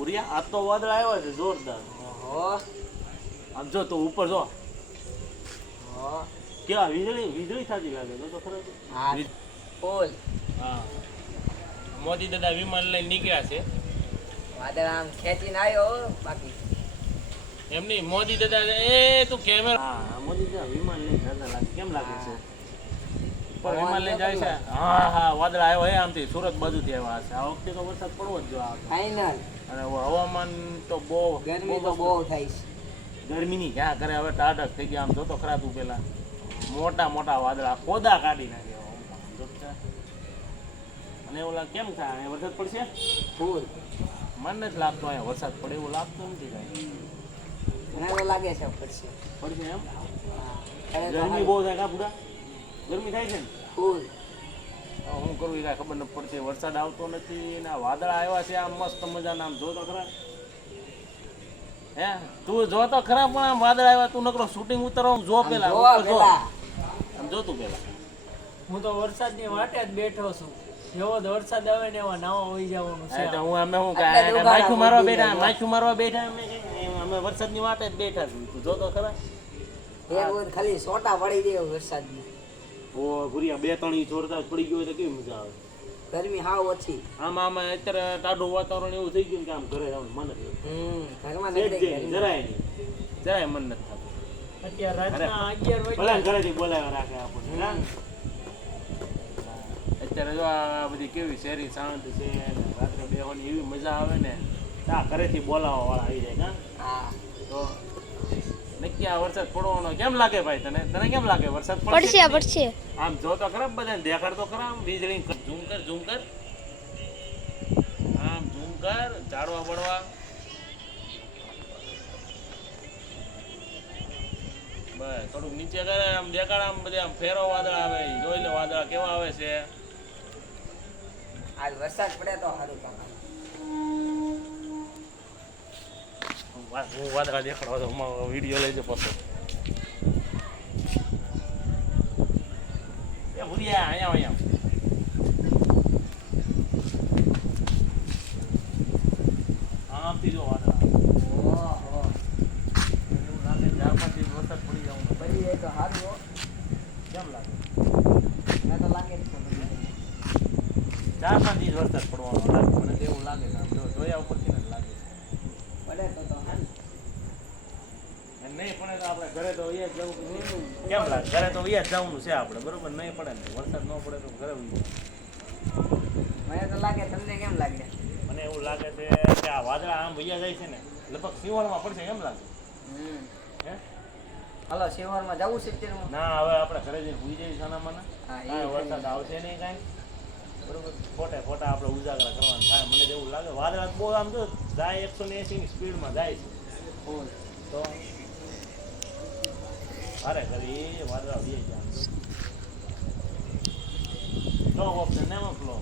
ભૂરિયા આ તો વાદળ આવ્યો છે જોરદાર. ઓહો આમ જો તો ઉપર જો ઓહો કેવા વીજળી થતી લાગે તો ખરો. હા ફૂલ હા મોદી દાદા વિમાન લઈને નીકળ્યા છે. વાદળ આમ ખેંચીને આવ્યો બાકી એમની મોદી દાદા એ તું કેમેરા હા મોદી દાદા વિમાન લઈને જતા લાગે કેમ લાગે છે પર વિમાન લઈને જાય છે. હા હા વાદળ આવ્યો હે આમથી સુરત બાજુથી આવ્યા છે. આ વખતે તો વરસાદ પડવો જ જો ફાઈનલ. અને હવામાન તો બહુ ગરમી તો બહુ થાય છે. ગરમીની ક્યાં કરે હવે ટાઢક થઈ ગયા. આમ જોતો ખરા તું પેલા મોટા મોટા વાદળા ખોદા કાઢી નાખે અને એવું લાગે કેમ થાય વરસાદ પડશે ફૂલ મને નથી લાગતો અહીંયા વરસાદ પડે એવું લાગતું નથી કાંઈ. મને તો લાગે છે પડશે પડશે એમ હા ગરમી બહુ થાય કા પૂરા ગરમી થાય છે ને ફૂલ હું કરું એ કાંઈ ખબર નથી પડતી. વરસાદ આવતો નથી ને વાદળા આવ્યા છે આમ મસ્ત મજાના આમ જોતો ખરા હે તું જોતો ખરા પણ આમ વાદળ આવ્યા તું નકરો શૂટિંગ ઉતારવા જો પેલા આમ જોતું પેલા હું તો વરસાદની વાટે જ બેઠો છું. જેવો જ વરસાદ આવે ને એવા નાવા હોઈ જવાનું છે. હું અમે શું કાંઈ માખું મારવા બેઠા અમે વરસાદની વાટે જ બેઠા છું. તું જોતો ખરા એક ખાલી સોટા પડી જાય વરસાદની. ઓ ભૂરિયા 2-3 ઇંચ વરસાદ પડી ગયો એટલે કેવી મજા આવે. ગરમી હાવ ઓછી. આમાં અત્યારે ટાઢું વાતાવરણ એવું થઈ ગયું કે આમ ઘરે જવાનું મન ઘરમાં જરાય મન નથી થતું. અત્યારે રાતના 11 ભલે વાગે ઘરેથી બોલાવ્યા રાખે આપણને. અત્યારે જો આ બધી કેવી શેરી શાંતિ છે ને રાત્રે બેહવાની એવી મજા આવે ને આ ઘરેથી બોલાવવા વાળા આવી જાય હા તો નક્કી આ વરસાદ પડવાનો કેમ લાગે ભાઈ તને તને કેમ લાગે વરસાદ પડશે આમ જો તો ખરા બધાને દેખાડ તો ખરા આમ વીજળી ઝૂમ કર આમ ઝૂમ કર ઝાડવા પડવા બસ થોડુંક નીચે કરે આમ દેખાડ આમ બધે આમ ફેરો વાદળ આવે જોઈ લે વાદળ કેવા આવે છે. આજ વરસાદ પડે તો સારું કાકા. હું વાદળા દેખાડવા તો વિડીયો લઈ જાય પાછો. એ ભૂરિયા અહીંયા આમથી જો વાદળા ઓહો એવું લાગે 4-5 દિવસ વરસાદ પડી જવાનું પડી જાય તો સારું હો. કેમ લાગે મને તો લાગે જ છે પડી જાય. 4-5 દિવસ વરસાદ પડવાનો લાગે મને તો એવું લાગે આમ જોયા ઉપરથી ને લાગે પડે તો સારું. નહીં પડે તો આપણે ઘરે તો અહીંયા જ જવું કેમ લાગે ઘરે તો અહીંયા જ જવાનું છે આપણે બરોબર નહીં પડે ને વરસાદ ન પડે તો ઘરે મને તો લાગે તમને કેમ લાગે? મને એવું લાગે છે કે આ વાદળા આમ વૈયા જાય છે ને લગભગ સિંહણમાં પડશે એમ લાગે હે હાલો શિવરમાં જવું છે અત્યારમાં? ના હવે આપણે ઘરે જઈને ભૂઈ જઈએ સાનામાના હા, એ કાંઈ વરસાદ આવશે નહીં કાંઈ બરોબર ખોટા આપણે ઉજાગરા કરવાનું થાય મને તો એવું લાગે વાદળા બહુ આમ જો જાય 180 ની સ્પીડમાં જાય છે તો અરે ઘરે વાદળા વી જાય નો ઓપ્શન ને મોકલો